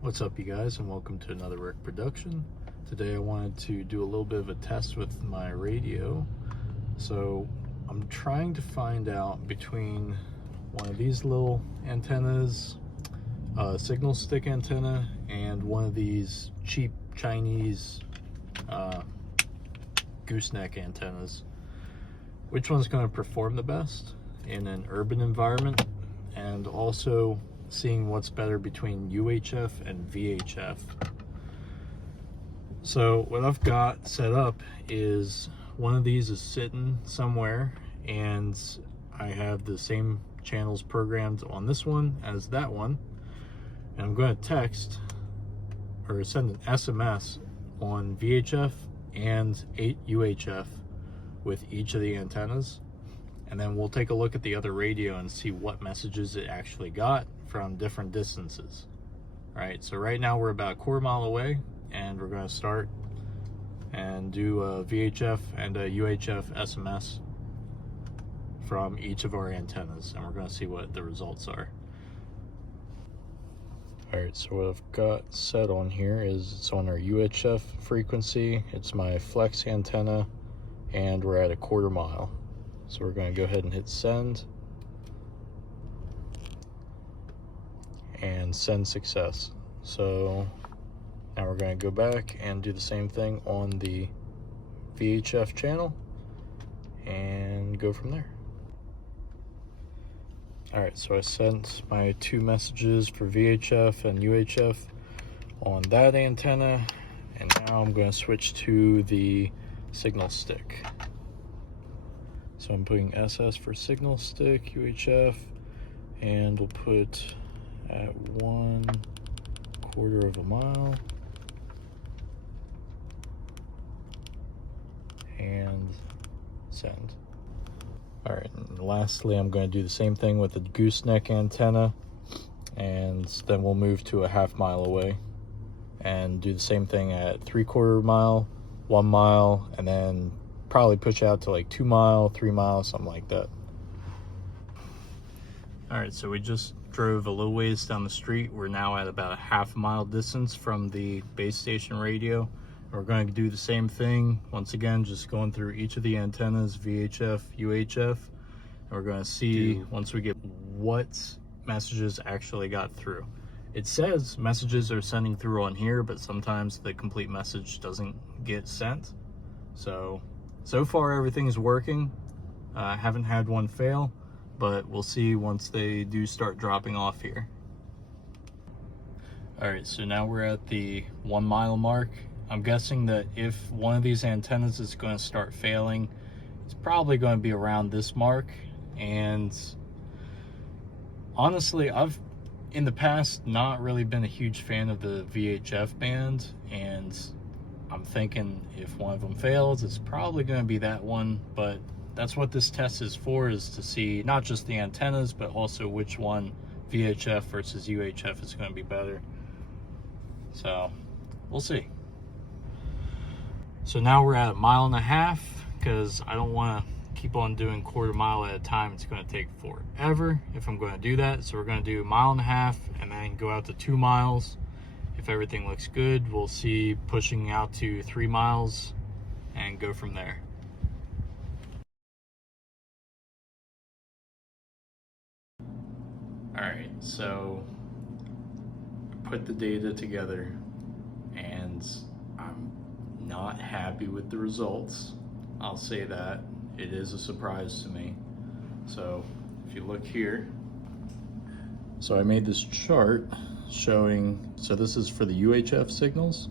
What's up, you guys, and welcome to another Rick production. Today I wanted to do a little bit of a test with my radio. So I'm trying to find out between one of these little antennas, a signal stick antenna, and one of these cheap Chinese gooseneck antennas, which one's going to perform the best in an urban environment, and also seeing what's better between UHF and VHF. So what I've got set up is one of these is sitting somewhere, and I have the same channels programmed on this one as that one, and I'm going to text or send an SMS on VHF and UHF with each of the antennas, and then we'll take a look at the other radio and see what messages it actually got from different distances. All right, so right now we're about a quarter mile away, and we're going to start and do a VHF and a UHF SMS from each of our antennas, and we're going to see what the results are. All right, so what I've got set on here is it's on our UHF frequency. It's my flex antenna, and we're at a quarter mile. So we're going to go ahead and hit send, and send success. So now we're going to go back and do the same thing on the VHF channel and go from there. All right, so I sent my two messages for VHF and UHF on that antenna, and now I'm going to switch to the signal stick. So I'm putting SS for signal stick, UHF, and we'll put at 1/4 of a mile, and send. All right, and lastly, I'm going to do the same thing with the gooseneck antenna, and then we'll move to a half mile away and do the same thing at 3/4 mile, 1 mile, and then probably push out to like 2 mile, 3 miles, something like that. All right, so we just drove a little ways down the street. We're now at about a half mile distance from the base station radio. We're going to do the same thing once again, just going through each of the antennas, VHF, UHF, and we're going to see once we get what messages actually got through. It says messages are sending through on here, but sometimes the complete message doesn't get sent. So far everything's working. I haven't had one fail, but we'll see once they do start dropping off here. All right, so now we're at the 1 mile mark. I'm guessing that if one of these antennas is going to start failing, it's probably going to be around this mark. And honestly, I've in the past not really been a huge fan of the VHF band, and I'm thinking if one of them fails, it's probably going to be that one. But that's what this test is for, is to see not just the antennas, but also which one, VHF versus UHF, is going to be better. So we'll see. So now we're at 1.5 miles, because I don't want to keep on doing 1/4 mile at a time. It's going to take forever if I'm going to do that. So we're going to do 1.5 miles and then go out to 2 miles. If everything looks good, we'll see pushing out to 3 miles and go from there. All right, so I put the data together, and I'm not happy with the results. I'll say that. It is a surprise to me. So if you look here, so I made this chart showing, so this is for the UHF signals,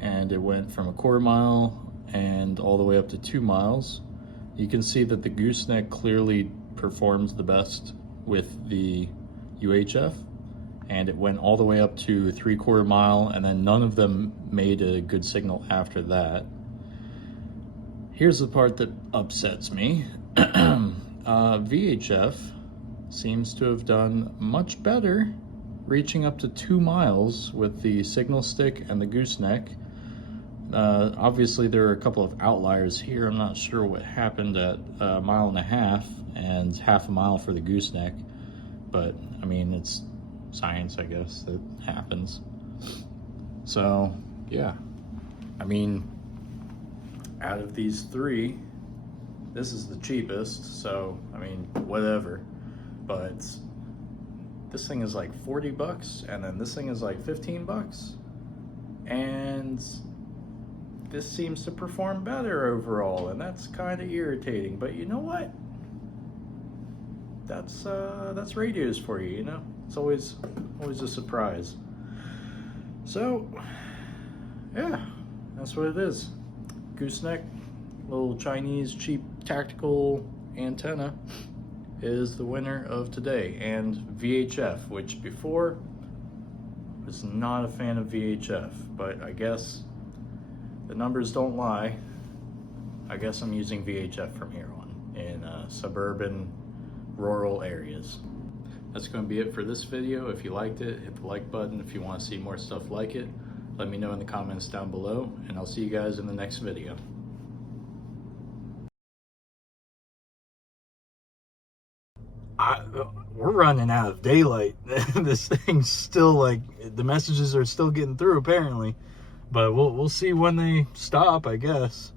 and it went from 1/4 mile and all the way up to 2 miles. You can see that the gooseneck clearly performs the best with the UHF, and it went all the way up to 3/4 mile, and then none of them made a good signal after that. Here's the part that upsets me. VHF seems to have done much better, reaching up to 2 miles with the signal stick and the gooseneck. Obviously there are a couple of outliers here. I'm not sure what happened at 1.5 miles and 1/2 mile for the gooseneck, but I mean, it's science, I guess, that happens. So, yeah. I mean, out of these three, this is the cheapest, so, I mean, whatever. But this thing is like 40 bucks, and then this thing is like 15 bucks. And this seems to perform better overall, and that's kind of irritating. But you know what? That's radios for you, you know? It's always a surprise. So, yeah, that's what it is. Gooseneck, little Chinese cheap tactical antenna, is the winner of today. And VHF, which before was not a fan of VHF, but I guess the numbers don't lie. I guess I'm using VHF from here on in suburban, rural areas. That's going to be it for this video. If you liked it, hit the like button. If you want to see more stuff like it, let me know in the comments down below, and I'll see you guys in the next video. We're running out of daylight. This thing's still like, the messages are still getting through apparently, but we'll see when they stop, I guess.